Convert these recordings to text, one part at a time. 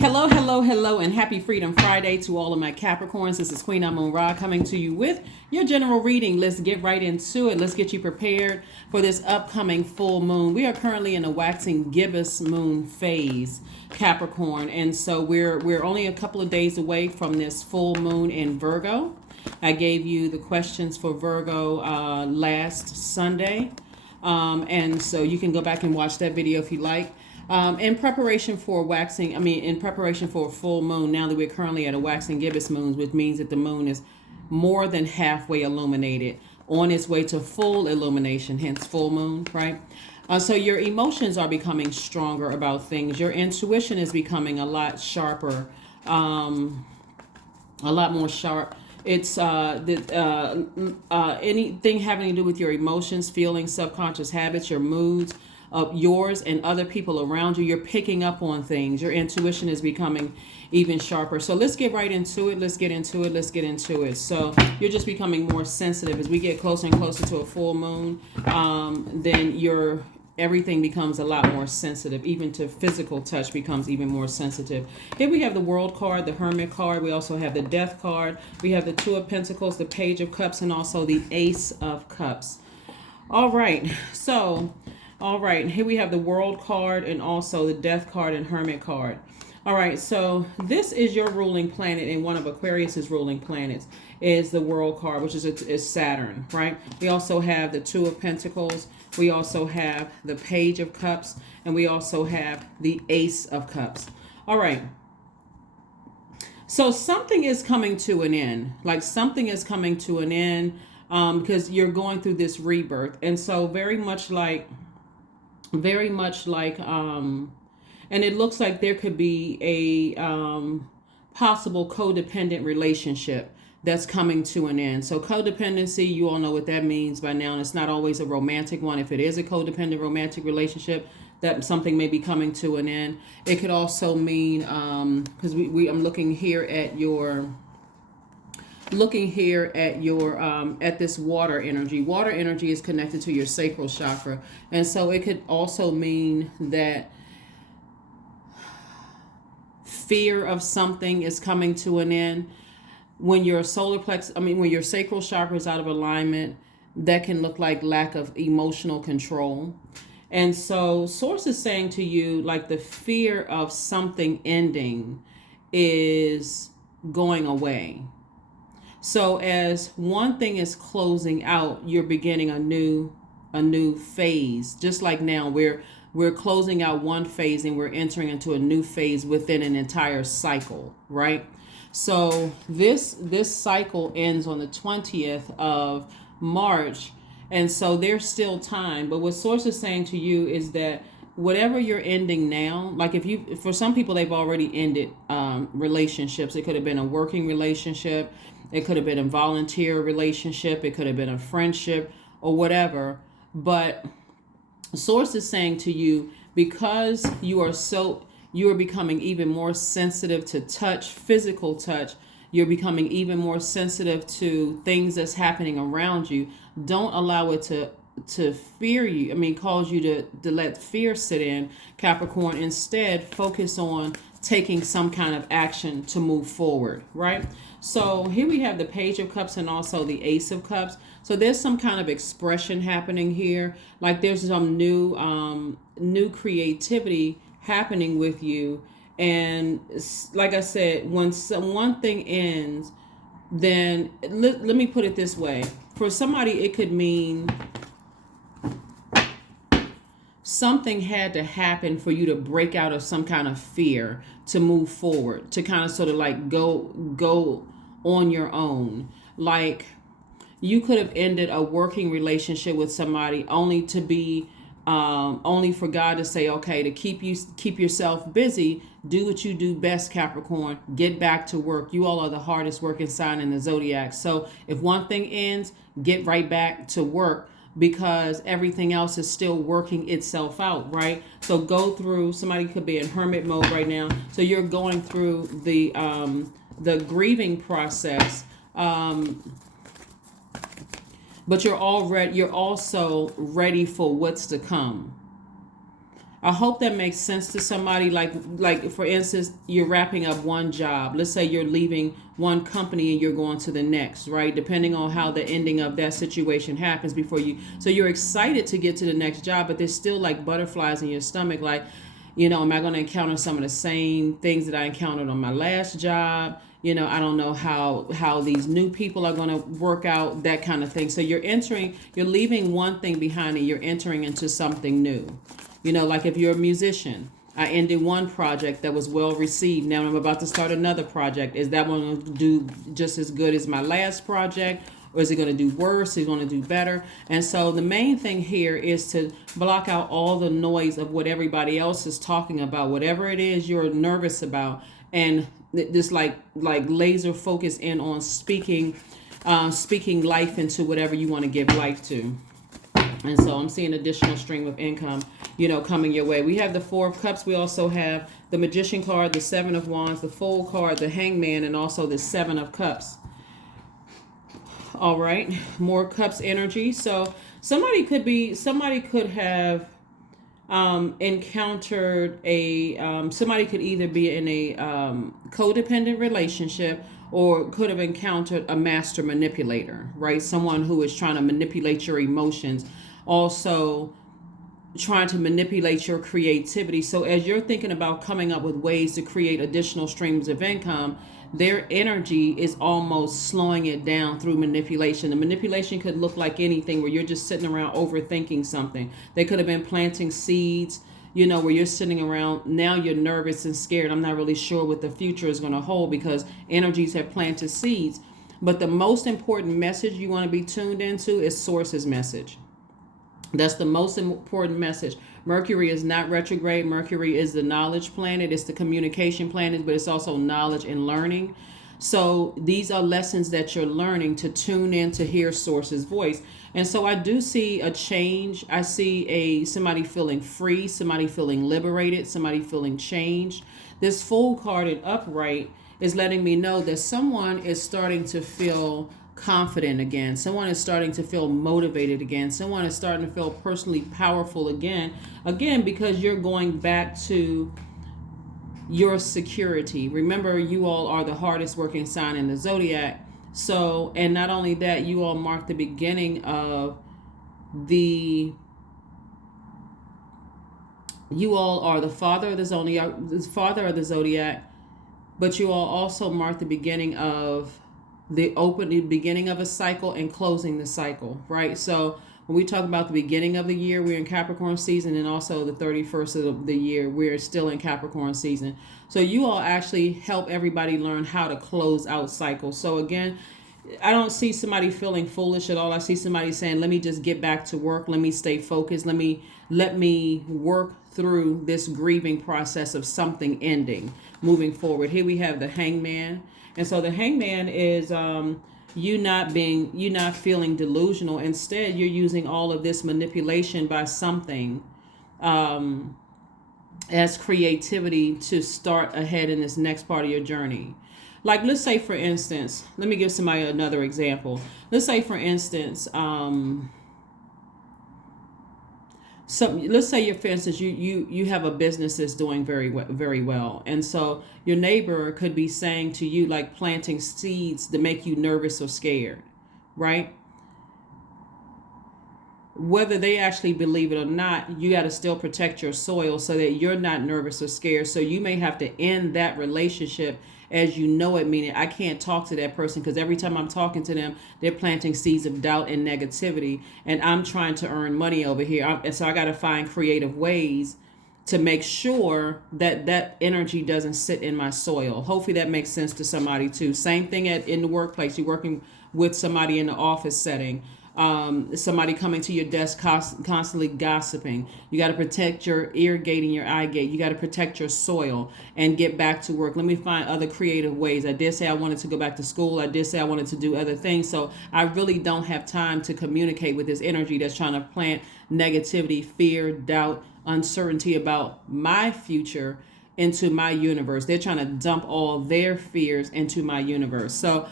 Hello, hello, hello, and happy Freedom Friday to all of my Capricorns. This is Queen Amun Ra coming to you with your general reading. Let's get right into it. Let's get you prepared for this upcoming full moon. We are currently in a waxing gibbous moon phase, Capricorn, and so we're only a couple of days away from this full moon in Virgo. I gave you the questions for Virgo last Sunday, and so you can go back and watch that video if you like. In preparation for in preparation for a full moon, now that we're currently at a waxing gibbous moon, which means that the moon is more than halfway illuminated, on its way to full illumination, hence full moon, right? So your emotions are becoming stronger about things. Your intuition is becoming a lot sharper, a lot more sharp. It's anything having to do with your emotions, feelings, subconscious habits, your moods, yours and other people around you. You're picking up on things. Your intuition is becoming even sharper. So let's get right into it. Let's get into it. So you're just becoming more sensitive as we get closer and closer to a full moon. Then everything becomes a lot more sensitive. Even to physical touch becomes even more sensitive. Here we have the World card, the Hermit card. We also have the Death card. We have the Two of Pentacles, the Page of Cups, and also the Ace of Cups. All right. Here we have the World card and also the Death card and Hermit card. All right, so this is your ruling planet, and one of Aquarius's ruling planets is the World card, which is Saturn, right? We also have the Two of Pentacles. We also have the Page of Cups, and we also have the Ace of Cups. All right. So something is coming to an end. Because you're going through this rebirth. And so very much like and it looks like there could be a possible codependent relationship that's coming to an end. So codependency, you all know what that means by now, and it's not always a romantic one. If it is a codependent romantic relationship, that something may be coming to an end. It could also mean because I'm looking here at this water energy. Water energy is connected to your sacral chakra, and so it could also mean that fear of something is coming to an end. When your when your sacral chakra is out of alignment, that can look like lack of emotional control. And so source is saying to you, like, the fear of something ending is going away. So as one thing is closing out, you're beginning a new phase. Just like now we're closing out one phase and we're entering into a new phase within an entire cycle, right? So this cycle ends on the 20th of March, and so there's still time. But what source is saying to you is that whatever you're ending now, like for some people, they've already ended relationships. It could have been a working relationship. It could have been a volunteer relationship. It could have been a friendship or whatever. But source is saying to you, because you are becoming even more sensitive to touch, physical touch. You're becoming even more sensitive to things that's happening around you. Don't allow it to fear you. Cause you to let fear sit in, Capricorn. Instead, focus on taking some kind of action to move forward, right? So here we have the Page of Cups and also the Ace of Cups. So there's some kind of expression happening here. Like there's some new creativity happening with you. And like I said, when one thing ends, then let me put it this way. For somebody, it could mean something had to happen for you to break out of some kind of fear to move forward, to kind of sort of like go on your own. Like you could have ended a working relationship with somebody only for God to say, okay, to keep yourself busy, do what you do best, Capricorn, get back to work. You all are the hardest working sign in the Zodiac. So if one thing ends, get right back to work, because everything else is still working itself out, right? So go through, somebody could be in hermit mode right now. So you're going through the grieving process, but you're also ready for what's to come. I hope that makes sense to somebody. Like for instance, you're wrapping up one job. Let's say you're leaving one company and you're going to the next, right? Depending on how the ending of that situation happens before you. So you're excited to get to the next job, but there's still like butterflies in your stomach. Like, am I going to encounter some of the same things that I encountered on my last job? I don't know how these new people are going to work out, that kind of thing. So you're leaving one thing behind and you're entering into something new. Like if you're a musician, I ended one project that was well received. Now I'm about to start another project. Is that one going to do just as good as my last project? Or is it going to do worse? Is it going to do better? And so the main thing here is to block out all the noise of what everybody else is talking about, whatever it is you're nervous about, and just like laser focus in on speaking life into whatever you want to give life to. And so I'm seeing additional stream of income, coming your way. We have the Four of Cups. We also have the Magician card, the Seven of Wands, the Fool card, the Hangman, and also the Seven of Cups. All right, more Cups energy. So somebody could have encountered somebody could either be in a codependent relationship or could have encountered a master manipulator, right? Someone who is trying to manipulate your emotions, also trying to manipulate your creativity. So as you're thinking about coming up with ways to create additional streams of income, their energy is almost slowing it down through manipulation. The manipulation could look like anything, where you're just sitting around overthinking something. They could have been planting seeds, where you're sitting around, now you're nervous and scared. I'm not really sure what the future is going to hold because energies have planted seeds. But the most important message you want to be tuned into is Source's message. That's the most important message. Mercury is not retrograde. Mercury is the knowledge planet. It's the communication planet, but it's also knowledge and learning. So these are lessons that you're learning to tune in to hear Source's voice. And so I do see a change. I see somebody feeling free, somebody feeling liberated, somebody feeling changed. This Fool card in upright is letting me know that someone is starting to feel confident again. Someone is starting to feel motivated again. Someone is starting to feel personally powerful again, because you're going back to your security. Remember, you all are the hardest working sign in the Zodiac. So, and not only that, you all mark the beginning of you all are the father of the Zodiac, but you all also mark the beginning of the beginning of a cycle and closing the cycle, right? So when we talk about the beginning of the year, we're in Capricorn season, and also the 31st of the year, we're still in Capricorn season. So you all actually help everybody learn how to close out cycles. So again, I don't see somebody feeling foolish at all. I see somebody saying, let me just get back to work. Let me stay focused. Let me work through this grieving process of something ending, moving forward. Here we have the Hangman. And so the Hangman is you not feeling delusional. Instead, you're using all of this manipulation by something as creativity to start ahead in this next part of your journey. Like, let's say, for instance, let me give somebody another example. Let's say, for instance, let's say, for instance, you have a business that's doing very well, and so your neighbor could be saying to you, like, planting seeds to make you nervous or scared, right? Whether they actually believe it or not, you got to still protect your soil so that you're not nervous or scared. So you may have to end that relationship as you know it, meaning I can't talk to that person because every time I'm talking to them, they're planting seeds of doubt and negativity, and I'm trying to earn money over here. And so I got to find creative ways to make sure that energy doesn't sit in my soil. Hopefully that makes sense to somebody too. Same thing in the workplace. You're working with somebody in the office setting. Somebody coming to your desk constantly gossiping. You got to protect your ear gate and your eye gate. You got to protect your soil and get back to work. Let me find other creative ways. I did say I wanted to go back to school. I did say I wanted to do other things. So I really don't have time to communicate with this energy that's trying to plant negativity, fear, doubt, uncertainty about my future into my universe. They're trying to dump all their fears into my universe. So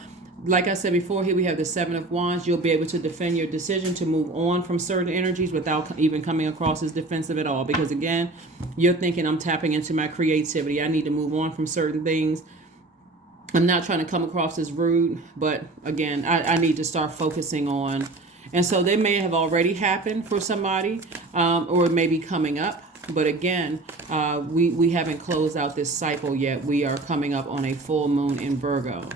Like I said before, here we have the Seven of Wands. You'll be able to defend your decision to move on from certain energies without even coming across as defensive at all. Because again, you're thinking, I'm tapping into my creativity. I need to move on from certain things. I'm not trying to come across as rude, but again, I need to start focusing on. And so they may have already happened for somebody, or it may be coming up. But again, we haven't closed out this cycle yet. We are coming up on a full moon in Virgo.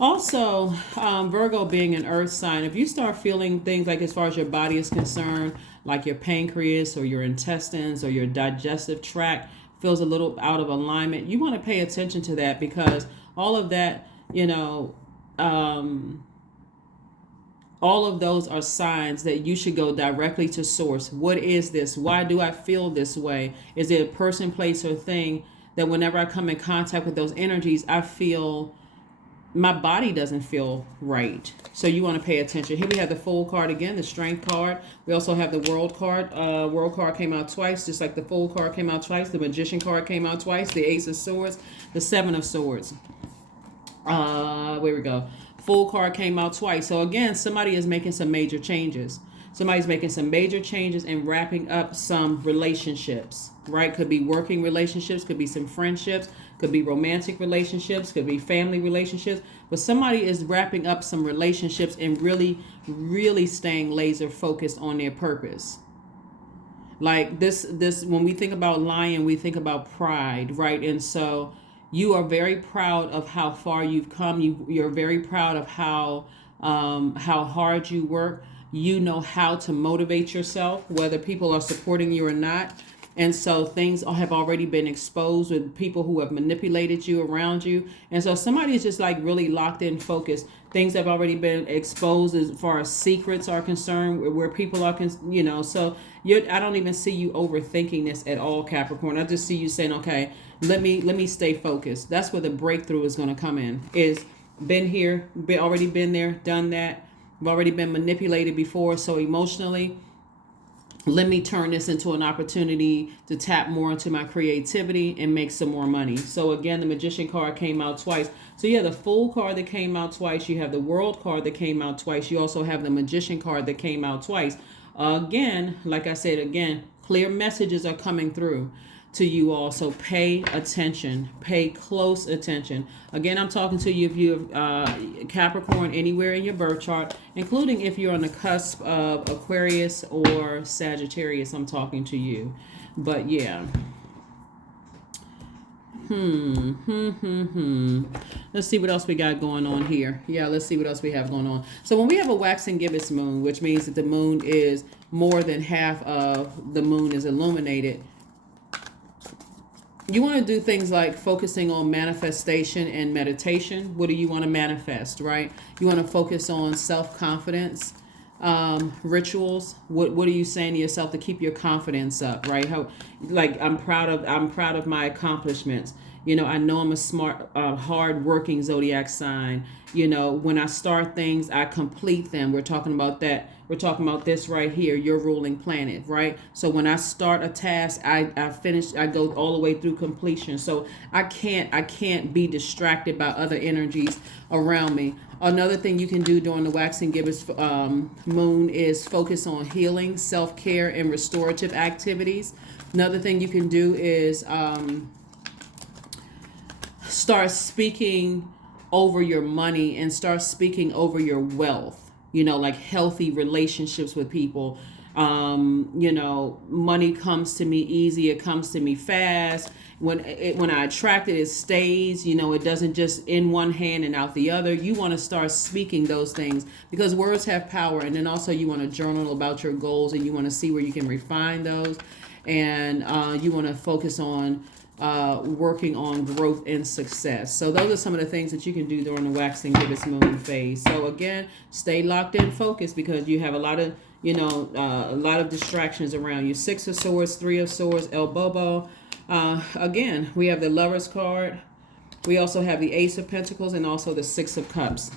Also, Virgo being an earth sign, if you start feeling things like as far as your body is concerned, like your pancreas or your intestines or your digestive tract feels a little out of alignment, you want to pay attention to that, because all of that, all of those are signs that you should go directly to source. What is this? Why do I feel this way? Is it a person, place, or thing that whenever I come in contact with those energies, I feel my body doesn't feel right? So you want to pay attention. Here we have the Fool card again, the Strength card. We also have the World card. World card came out twice, just like the Fool card came out twice. The Magician card came out twice. The Ace of Swords, the Seven of Swords. Where we go. Fool card came out twice. So again, somebody is making some major changes. Somebody's making some major changes and wrapping up some relationships, right? Could be working relationships, could be some friendships, could be romantic relationships, could be family relationships. But somebody is wrapping up some relationships and really, really staying laser focused on their purpose. Like this, when we think about lion, we think about pride, right? And so you are very proud of how far you've come. You're very proud of how hard you work. You know how to motivate yourself, whether people are supporting you or not. And so things have already been exposed with people who have manipulated you around you. And so somebody is just like really locked in, focused. Things have already been exposed as far as secrets are concerned, where people are, so I don't even see you overthinking this at all, Capricorn. I just see you saying, okay, let me stay focused. That's where the breakthrough is going to come in. Is been here, already been there, done that. I've already been manipulated before. So emotionally, let me turn this into an opportunity to tap more into my creativity and make some more money. So again, the Magician card came out twice. So you have the Fool card that came out twice. You have the World card that came out twice. You also have the Magician card that came out twice. Again, like I said, clear messages are coming through to you all. So pay attention, pay close attention. Again, I'm talking to you if you have Capricorn anywhere in your birth chart, including if you're on the cusp of Aquarius or Sagittarius. I'm talking to you. But yeah. Let's see what else we got going on here. Yeah, let's see what else we have going on. So when we have a waxing gibbous moon, which means that the moon is more than half of the moon is illuminated, you want to do things like focusing on manifestation and meditation. What do you want to manifest, right? You want to focus on self-confidence, rituals. What are you saying to yourself to keep your confidence up, right? I'm proud of my accomplishments. I know I'm a smart, hard-working zodiac sign. When I start things, I complete them. We're talking about that. We're talking about this right here, your ruling planet, right? So when I start a task, I finish, I go all the way through completion. So I can't be distracted by other energies around me. Another thing you can do during the waxing gibbous moon is focus on healing, self-care, and restorative activities. Another thing you can do is start speaking over your money and start speaking over your wealth. Like healthy relationships with people. Money comes to me easy. It comes to me fast. When I attract it, it stays. It doesn't just in one hand and out the other. You want to start speaking those things, because words have power. And then also you want to journal about your goals, and you want to see where you can refine those. And you want to focus on working on growth and success. So those are some of the things that you can do during the waxing gibbous moon phase. So again, stay locked in, focused, because you have a lot of distractions around you. 6 of Swords, 3 of Swords, El Bobo. Again, we have the Lover's card. We also have the Ace of Pentacles and also the 6 of Cups.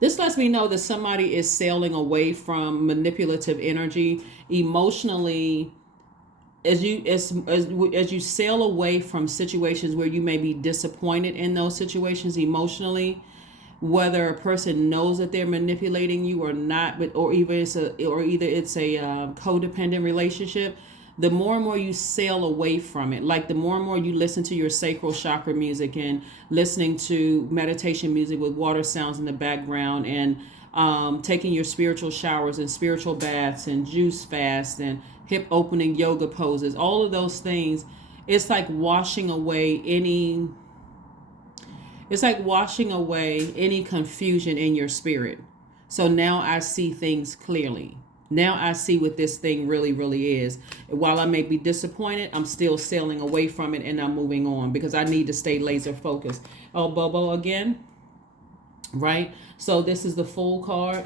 This lets me know that somebody is sailing away from manipulative energy emotionally. as you sail away from situations where you may be disappointed in those situations emotionally, whether a person knows that they're manipulating you or not, but or either it's a codependent relationship, the more and more you sail away from it, like the more and more you listen to your sacral chakra music and listening to meditation music with water sounds in the background, and taking your spiritual showers and spiritual baths and juice fasts and hip opening yoga poses, all of those things, it's like washing away any confusion in your spirit. So now I see things clearly. Now I see what this thing really, really is. While I may be disappointed, I'm still sailing away from it and I'm moving on because I need to stay laser focused. Oh, Bobo again, right? So this is the Fool card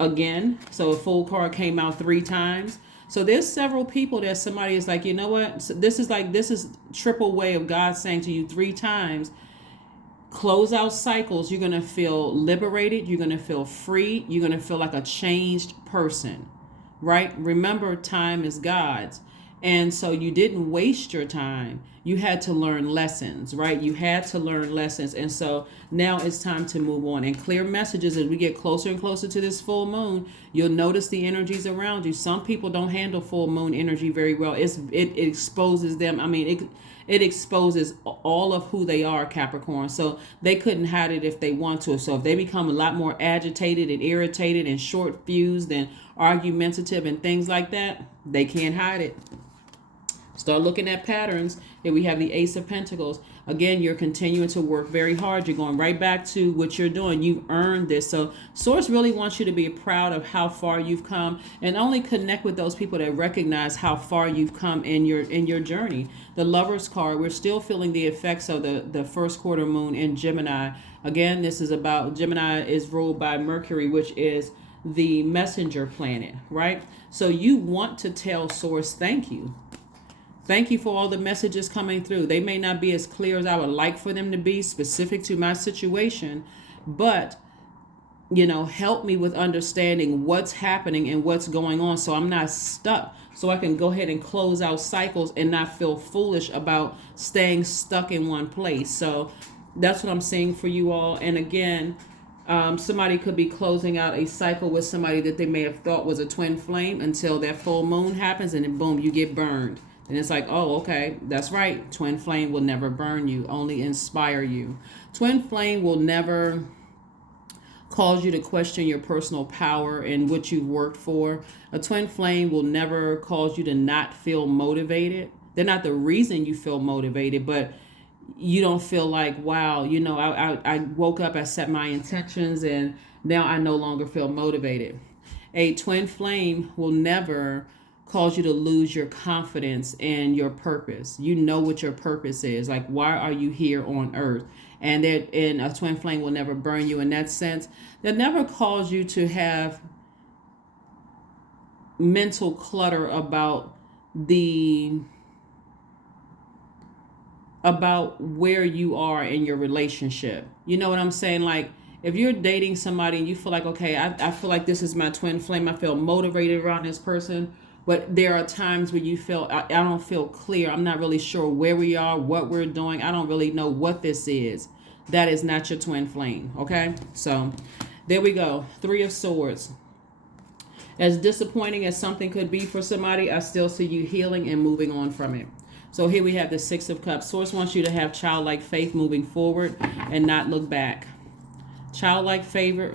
again. So a Fool card came out 3 times. So there's several people that somebody is like, you know what? So this is triple way of God saying to you 3 times, close out cycles. You're going to feel liberated. You're going to feel free. You're going to feel like a changed person, right? Remember, time is God's. And so you didn't waste your time. You had to learn lessons, right? You had to learn lessons. And so now it's time to move on. And clear messages as we get closer and closer to this full moon, you'll notice the energies around you. Some people don't handle full moon energy very well. It exposes them. I mean, it exposes all of who they are, Capricorn. So they couldn't hide it if they want to. So if they become a lot more agitated and irritated and short fused and argumentative and things like that, they can't hide it. Start looking at patterns. Here we have the Ace of Pentacles. Again, you're continuing to work very hard. You're going right back to what you're doing. You've earned this. So Source really wants you to be proud of how far you've come, and only connect with those people that recognize how far you've come in your journey. The Lover's card, we're still feeling the effects of the first quarter moon in Gemini. Again, this is about, Gemini is ruled by Mercury, which is the messenger planet, right? So you want to tell Source, thank you. Thank you for all the messages coming through. They may not be as clear as I would like for them to be, specific to my situation, but, help me with understanding what's happening and what's going on so I'm not stuck, so I can go ahead and close out cycles and not feel foolish about staying stuck in one place. So that's what I'm seeing for you all. And again, somebody could be closing out a cycle with somebody that they may have thought was a twin flame until that full moon happens, and then boom, you get burned. And it's like, oh, okay, that's right. Twin flame will never burn you, only inspire you. Twin flame will never cause you to question your personal power and what you've worked for. A twin flame will never cause you to not feel motivated. They're not the reason you feel motivated, but you don't feel like, wow, I woke up, I set my intentions, and now I no longer feel motivated. A twin flame will never cause you to lose your confidence and your purpose. You know what your purpose is. Like, why are you here on earth? And a twin flame will never burn you in that sense. They'll never cause you to have mental clutter about where you are in your relationship. You know what I'm saying? Like, if you're dating somebody and you feel like, okay, I feel like this is my twin flame, I feel motivated around this person, but there are times where you feel, I don't feel clear. I'm not really sure where we are, what we're doing. I don't really know what this is. That is not your twin flame, okay? So there we go. 3 of Swords. As disappointing as something could be for somebody, I still see you healing and moving on from it. So here we have the 6 of Cups. Source wants you to have childlike faith moving forward and not look back. Childlike favor,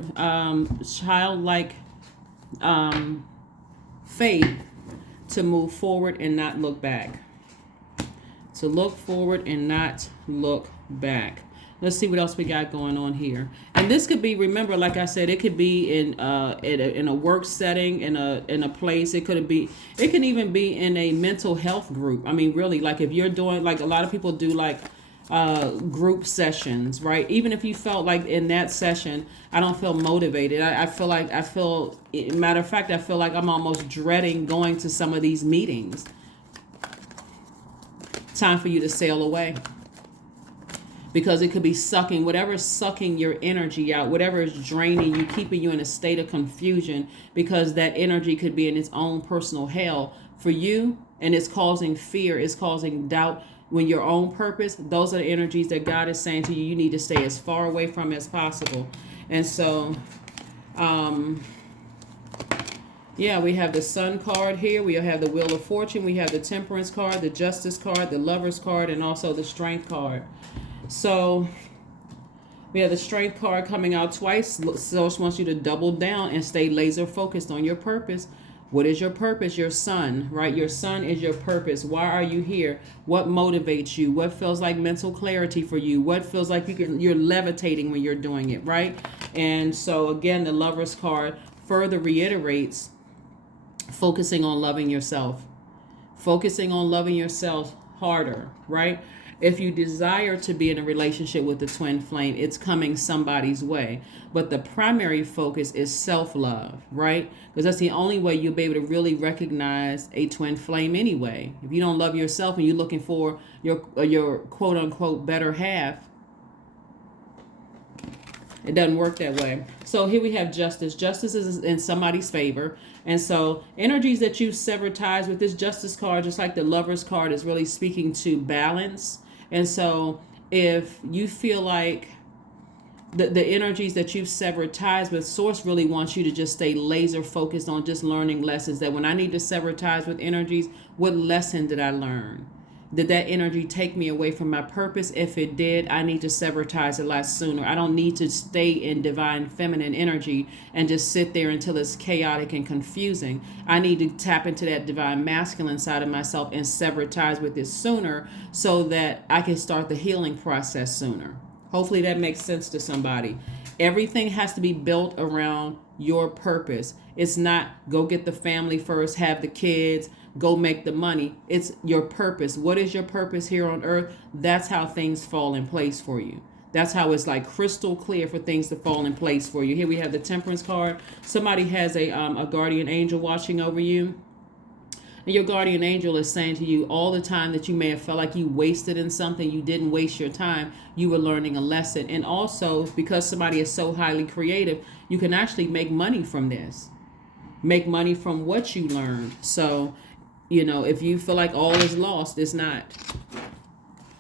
childlike faith to move forward and not look back. To look forward and not look back. Let's see what else we got going on here. And this could be, remember, like I said, it could be in a work setting, in a place. It can even be in a mental health group. I mean, really, like if you're doing, like a lot of people do, like group sessions, right? Even if you felt like in that session, I don't feel motivated. I feel matter of fact, I feel like I'm almost dreading going to some of these meetings. Time for you to sail away. Because it could be sucking, whatever's sucking your energy out, whatever is draining you, keeping you in a state of confusion, because that energy could be in its own personal hell. For you, and it's causing fear, it's causing doubt. When your own purpose, those are the energies that God is saying to you, you need to stay as far away from as possible. And so, yeah, we have the Sun card here. We have the Wheel of Fortune. We have the Temperance card, the Justice card, the Lovers card, and also the Strength card. So we have the Strength card coming out twice. Source wants you to double down and stay laser focused on your purpose. What is your purpose? Your sun, right? Your sun is your purpose. Why are you here? What motivates you? What feels like mental clarity for you? What feels like you're levitating when you're doing it, right? And so again, the Lovers card further reiterates focusing on loving yourself. Focusing on loving yourself harder, right? If you desire to be in a relationship with the twin flame, it's coming somebody's way. But the primary focus is self-love, right? Because that's the only way you'll be able to really recognize a twin flame anyway. If you don't love yourself and you're looking for your quote-unquote better half, it doesn't work that way. So here we have Justice. Justice is in somebody's favor. And so energies that you've severed ties with, this Justice card, just like the Lovers card, is really speaking to balance. And so if you feel like the energies that you've severed ties with, Source really wants you to just stay laser focused on just learning lessons. That when I need to sever ties with energies, what lesson did I learn? Did that energy take me away from my purpose? If it did, I need to sever ties a lot sooner. I don't need to stay in divine feminine energy and just sit there until it's chaotic and confusing. I need to tap into that divine masculine side of myself and sever ties with it sooner so that I can start the healing process sooner. Hopefully that makes sense to somebody. Everything has to be built around your purpose. It's not go get the family first, have the kids, go make the money. It's your purpose. What is your purpose here on earth? That's how things fall in place for you. That's how it's like crystal clear for things to fall in place for you. Here we have the Temperance card. Somebody has a guardian angel watching over you. And your guardian angel is saying to you, all the time that you may have felt like you wasted in something, you didn't waste your time. You were learning a lesson. And also, because somebody is so highly creative, you can actually make money from this. Make money from what you learned. So, you know, if you feel like all is lost, it's not.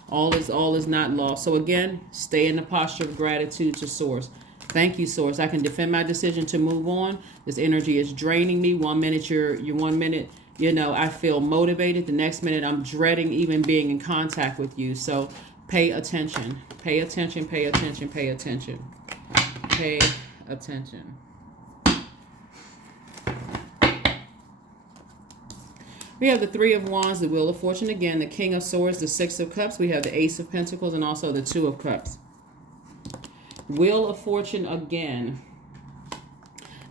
All is not lost. So again, stay in the posture of gratitude to Source. Thank you, Source. I can defend my decision to move on. This energy is draining me. 1 minute you're 1 minute, you know, I feel motivated. The next minute I'm dreading even being in contact with you. So pay attention. Pay attention, pay attention, pay attention. Pay attention. We have the Three of Wands, the Wheel of Fortune again, the King of Swords, the Six of Cups. We have the Ace of Pentacles and also the Two of Cups. Wheel of Fortune again.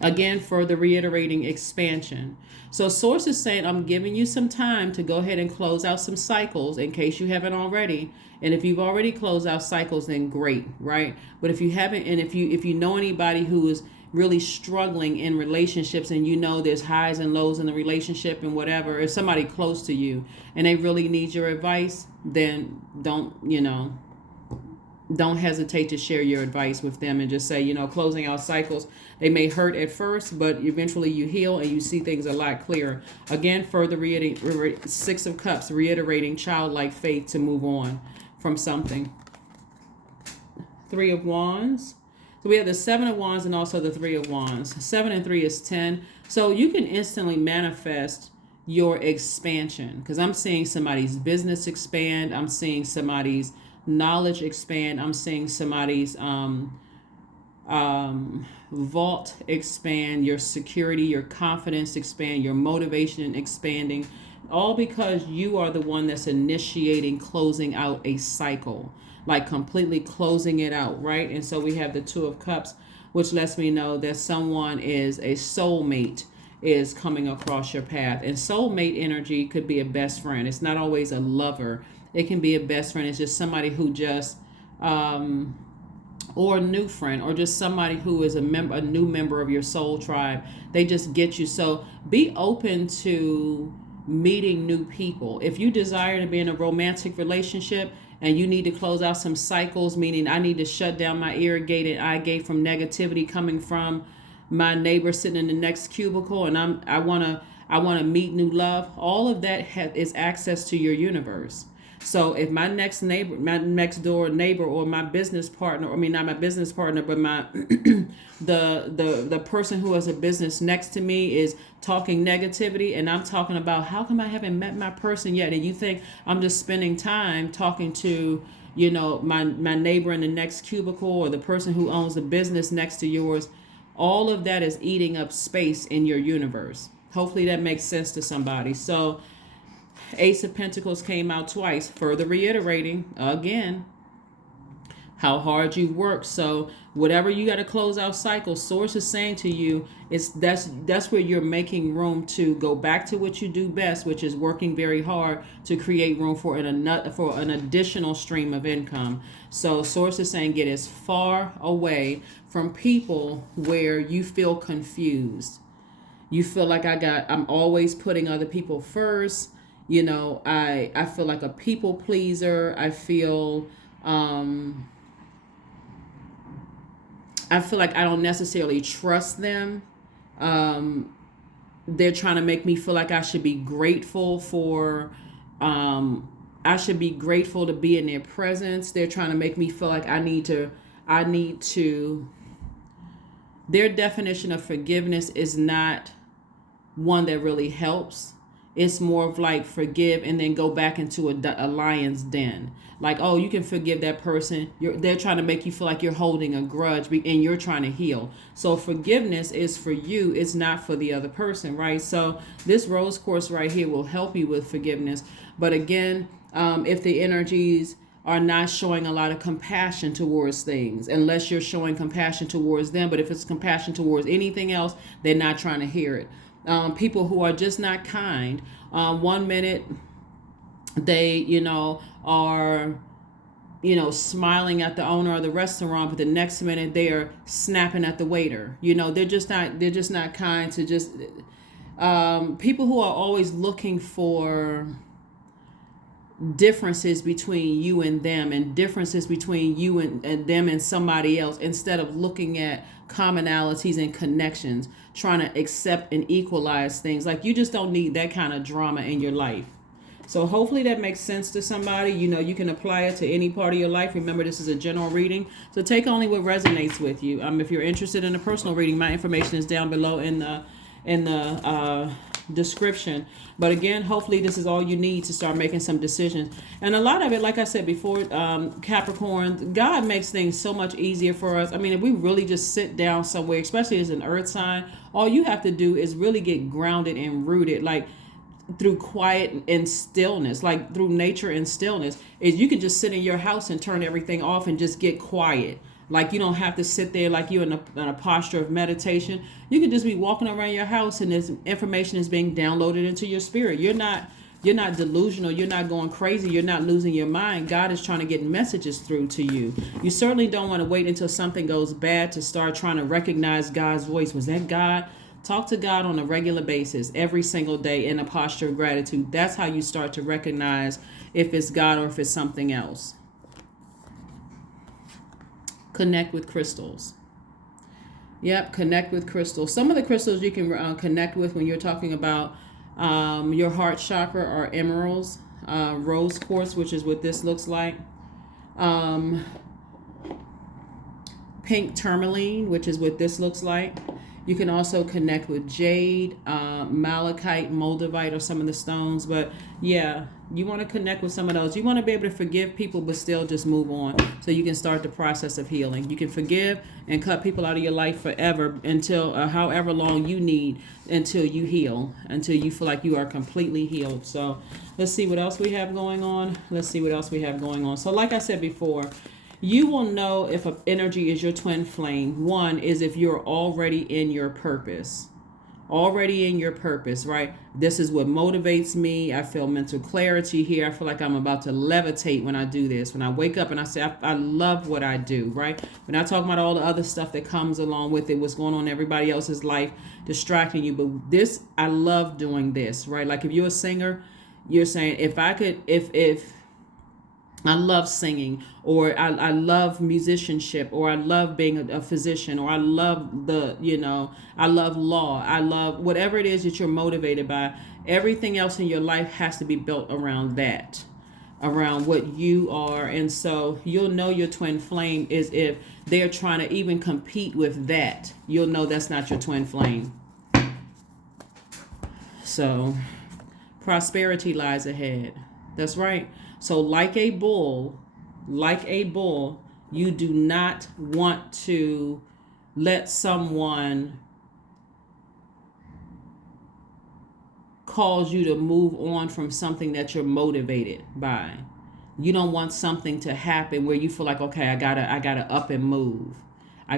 Again, further reiterating expansion. So Source is saying, I'm giving you some time to go ahead and close out some cycles in case you haven't already. And if you've already closed out cycles, then great, right? But if you haven't, and if you know anybody who is really struggling in relationships and you know there's highs and lows in the relationship and whatever, if somebody close to you and they really need your advice, then don't hesitate to share your advice with them and just say, closing out cycles, they may hurt at first, but eventually you heal and you see things a lot clearer. Again, further reiterating, Six of Cups, reiterating childlike faith to move on from something. Three of Wands. So we have the Seven of Wands and also the Three of Wands. 7 and 3 is 10. So you can instantly manifest your expansion, because I'm seeing somebody's business expand. I'm seeing somebody's knowledge expand. I'm seeing somebody's vault expand, your security, your confidence expand, your motivation expanding, all because you are the one that's initiating closing out a cycle, like completely closing it out, right? And so we have the Two of Cups, which lets me know that someone is a soulmate is coming across your path. And soulmate energy could be a best friend. It's not always a lover. It can be a best friend. It's just somebody who just, or a new friend, or just somebody who is a new member of your soul tribe. They just get you. So be open to meeting new people. If you desire to be in a romantic relationship and you need to close out some cycles, meaning I need to shut down my irrigated eye gate from negativity coming from my neighbor sitting in the next cubicle, and I want I want to meet new love. All of that is access to your universe. So if my next neighbor, my next door neighbor, or my business partner, I mean not my business partner, but my the person who has a business next to me is talking negativity, and I'm talking about how come I haven't met my person yet, and you think I'm just spending time talking to, you know, my neighbor in the next cubicle, or the person who owns the business next to yours, all of that is eating up space in your universe. Hopefully that makes sense to somebody. So Ace of Pentacles came out twice, further reiterating again how hard you work. So whatever you got to close out cycle, source is saying to you is that's where you're making room to go back to what you do best, which is working very hard to create room for an additional stream of income. So source is saying get as far away from people where you feel confused. You feel like I'm always putting other people first. You know, I feel like a people pleaser. I feel like I don't necessarily trust them. They're trying to make me feel like I should be grateful for, I should be grateful to be in their presence. They're trying to make me feel like I need to, their definition of forgiveness is not one that really helps. It's more of like forgive and then go back into a lion's den. Like, oh, you can forgive that person. They're trying to make you feel like you're holding a grudge and you're trying to heal. So forgiveness is for you. It's not for the other person, right? So this rose quartz right here will help you with forgiveness. But again, if the energies are not showing a lot of compassion towards things, unless you're showing compassion towards them. But if it's compassion towards anything else, they're not trying to hear it. People who are just not kind. 1 minute they, you know, are, you know, smiling at the owner of the restaurant, but the next minute they are snapping at the waiter. You know, they're just not kind to just people who are always looking for differences between you and them, and differences between you and them and somebody else, instead of looking at commonalities and connections, trying to accept and equalize things. Like, you just don't need that kind of drama in your life. So hopefully that makes sense to somebody. You know, you can apply it to any part of your life. Remember, this is a general reading, so take only what resonates with you. If you're interested in a personal reading, my information is down below in the description. But again, hopefully this is all you need to start making some decisions. And a lot of it, like I said before, Capricorn, God makes things so much easier for us. I mean, if we really just sit down somewhere, especially as an earth sign, all you have to do is really get grounded and rooted, like through quiet and stillness, like through nature and stillness. Is you can just sit in your house and turn everything off and just get quiet. Like, you don't have to sit there like you're in a posture of meditation. You can just be walking around your house and this information is being downloaded into your spirit. You're not delusional. You're not going crazy. You're not losing your mind. God is trying to get messages through to you. You certainly don't want to wait until something goes bad to start trying to recognize God's voice. Was that God? Talk to God on a regular basis, every single day, in a posture of gratitude. That's how you start to recognize if it's God or if it's something else. Connect with crystals. Yep, connect with crystals. Some of the crystals you can connect with when you're talking about your heart chakra are emeralds, rose quartz, which is what this looks like, pink tourmaline, which is what this looks like. You can also connect with jade, malachite, moldavite, or some of the stones. But yeah, you want to connect with some of those. You want to be able to forgive people, but still just move on, so you can start the process of healing. You can forgive and cut people out of your life forever until however long you need until you heal, until you feel like you are completely healed. So let's see what else we have going on. So like I said before, you will know if an energy is your twin flame. One is if you're already in your purpose. Right? This is what motivates me. I feel mental clarity here. I feel like I'm about to levitate when I do this. When I wake up and I say, I love what I do, right? We're not talking about all the other stuff that comes along with it, what's going on in everybody else's life, distracting you. But this, I love doing this, right? Like if you're a singer, you're saying, if I love singing, or I love musicianship, or I love being a physician, or I love I love law. I love whatever it is that you're motivated by. Everything else in your life has to be built around that, around what you are. And so you'll know your twin flame is if they're trying to even compete with that. You'll know that's not your twin flame. So prosperity lies ahead. That's right. So like a bull, you do not want to let someone cause you to move on from something that you're motivated by. You don't want something to happen where you feel like, okay, I gotta up and move. I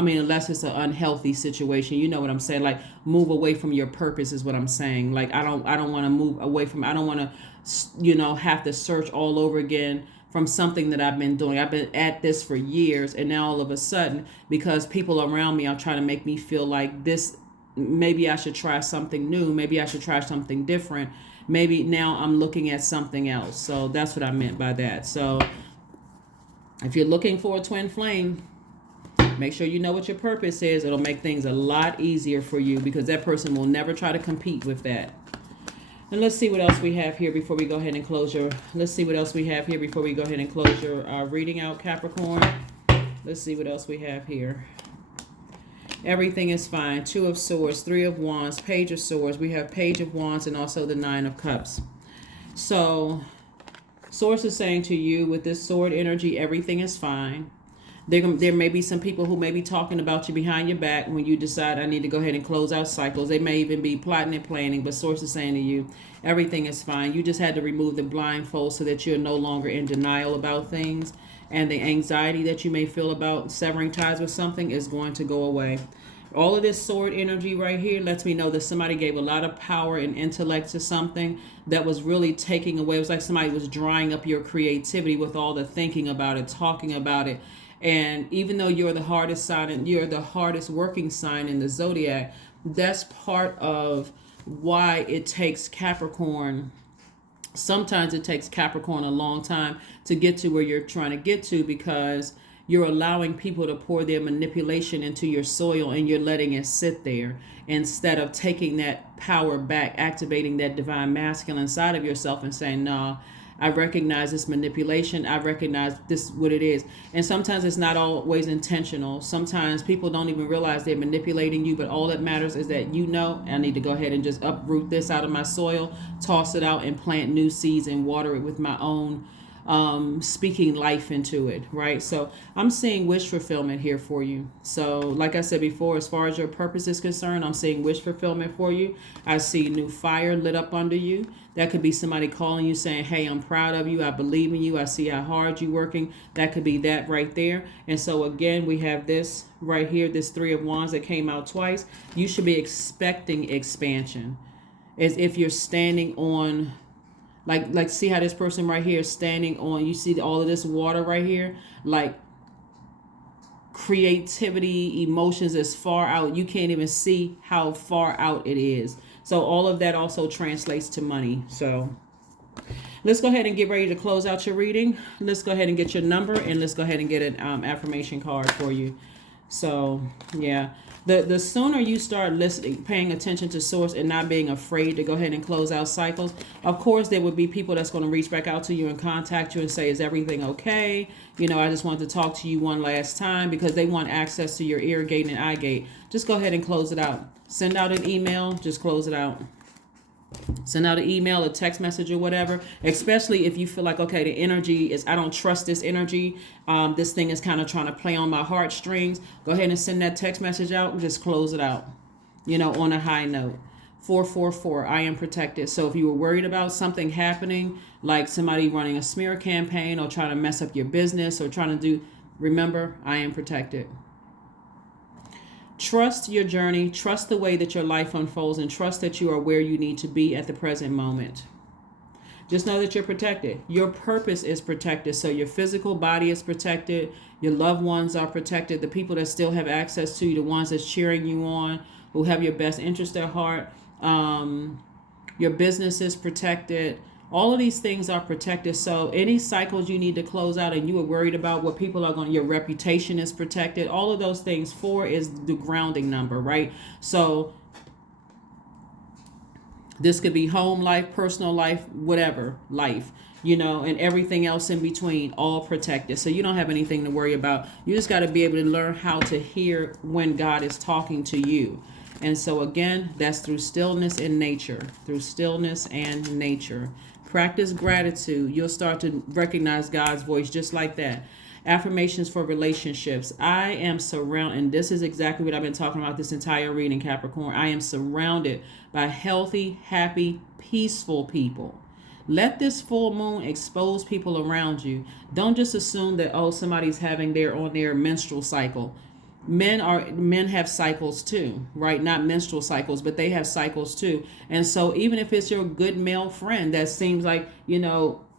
mean, unless it's an unhealthy situation, you know what I'm saying? Like, move away from your purpose is what I'm saying. Like, I don't want to move away from, I don't want to, have to search all over again from something that I've been doing. I've been at this for years, and now all of a sudden, because people around me are trying to make me feel like this, maybe I should try something new. Maybe I should try something different. Maybe now I'm looking at something else. So that's what I meant by that. So if you're looking for a twin flame, make sure you know what your purpose is. It'll make things a lot easier for you, because that person will never try to compete with that. And let's see what else we have here before we go ahead and close your. Let's see what else we have here before we go ahead and close your reading out, Capricorn. Let's see what else we have here. Everything is fine. 2 of Swords, 3 of Wands, Page of Swords. We have Page of Wands and also the 9 of Cups. So Source is saying to you, with this sword energy, everything is fine. There may be some people who may be talking about you behind your back when you decide, I need to go ahead and close out cycles. They may even be plotting and planning, but Source is saying to you, everything is fine. You just had to remove the blindfold so that you're no longer in denial about things. And the anxiety that you may feel about severing ties with something is going to go away. All of this sword energy right here lets me know that somebody gave a lot of power and intellect to something that was really taking away. It was like somebody was drying up your creativity with all the thinking about it, talking about it. And even though you're the hardest sign and you're the hardest working sign in the zodiac, that's part of why it takes Capricorn. Sometimes it takes Capricorn a long time to get to where you're trying to get to, because you're allowing people to pour their manipulation into your soil and you're letting it sit there instead of taking that power back, activating that divine masculine side of yourself and saying, no, I recognize this manipulation. I recognize this what it is. And sometimes it's not always intentional. Sometimes people don't even realize they're manipulating you, but all that matters is that I need to go ahead and just uproot this out of my soil, toss it out, and plant new seeds and water it with my own speaking life into it, right? So I'm seeing wish fulfillment here for you. So like I said before, as far as your purpose is concerned, I'm seeing wish fulfillment for you. I see new fire lit up under you. That could be somebody calling you saying, hey, I'm proud of you. I believe in you. I see how hard you're working. That could be that right there. And so again, we have this right here, this 3 of Wands that came out twice. You should be expecting expansion, as if you're standing on, like see how this person right here is standing on, you see all of this water right here, like creativity, emotions is far out. You can't even see how far out it is. So all of that also translates to money. So let's go ahead and get ready to close out your reading. Let's go ahead and get your number, and let's go ahead and get an affirmation card for you. So yeah, the sooner you start listening, paying attention to source, and not being afraid to go ahead and close out cycles. Of course, there would be people that's going to reach back out to you and contact you and say, is everything okay? I just wanted to talk to you one last time, because they want access to your ear gate and eye gate. Just go ahead and close it out. Send out an email, just close it out. Send out an email, a text message, or whatever, especially if you feel like, okay, the energy is, I don't trust this energy. This thing is kind of trying to play on my heartstrings. Go ahead and send that text message out and just close it out, on a high note. 444, I am protected. So if you were worried about something happening, like somebody running a smear campaign or trying to mess up your business or trying to remember, I am protected. Trust your journey, trust the way that your life unfolds, and trust that you are where you need to be at the present moment. Just know that you're protected. Your purpose is protected. So your physical body is protected. Your loved ones are protected. The people that still have access to you, the ones that's cheering you on, who have your best interest at heart. Your business is protected. All of these things are protected. So any cycles you need to close out and you are worried about what people are going, your reputation is protected. All of those things. 4 is the grounding number, right? So this could be home life, personal life, whatever life, and everything else in between, all protected. So you don't have anything to worry about. You just got to be able to learn how to hear when God is talking to you. And so again, that's through stillness and nature, through stillness and nature. Practice gratitude. You'll start to recognize God's voice just like that. Affirmations for relationships. I am surrounded, and this is exactly what I've been talking about this entire reading, Capricorn. I am surrounded by healthy, happy, peaceful people. Let this full moon expose people around you. Don't just assume that, somebody's having on their menstrual cycle. Men have cycles too, right? Not menstrual cycles, but they have cycles too. And so even if it's your good male friend that seems like,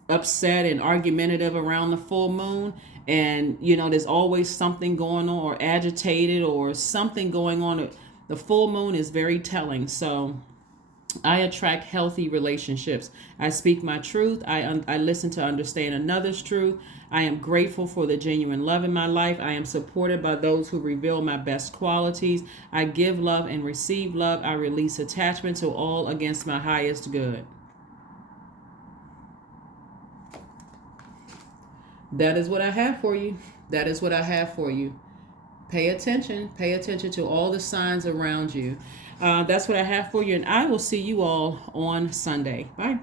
upset and argumentative around the full moon, and there's always something going on, or agitated, or something going on, the full moon is very telling. So I attract healthy relationships. I speak my truth. I listen to understand another's truth. I am grateful for the genuine love in my life. I am supported by those who reveal my best qualities. I give love and receive love. I release attachment to all against my highest good. That is what I have for you. That is what I have for you. Pay attention. Pay attention to all the signs around you. That's what I have for you, and I will see you all on Sunday. Bye.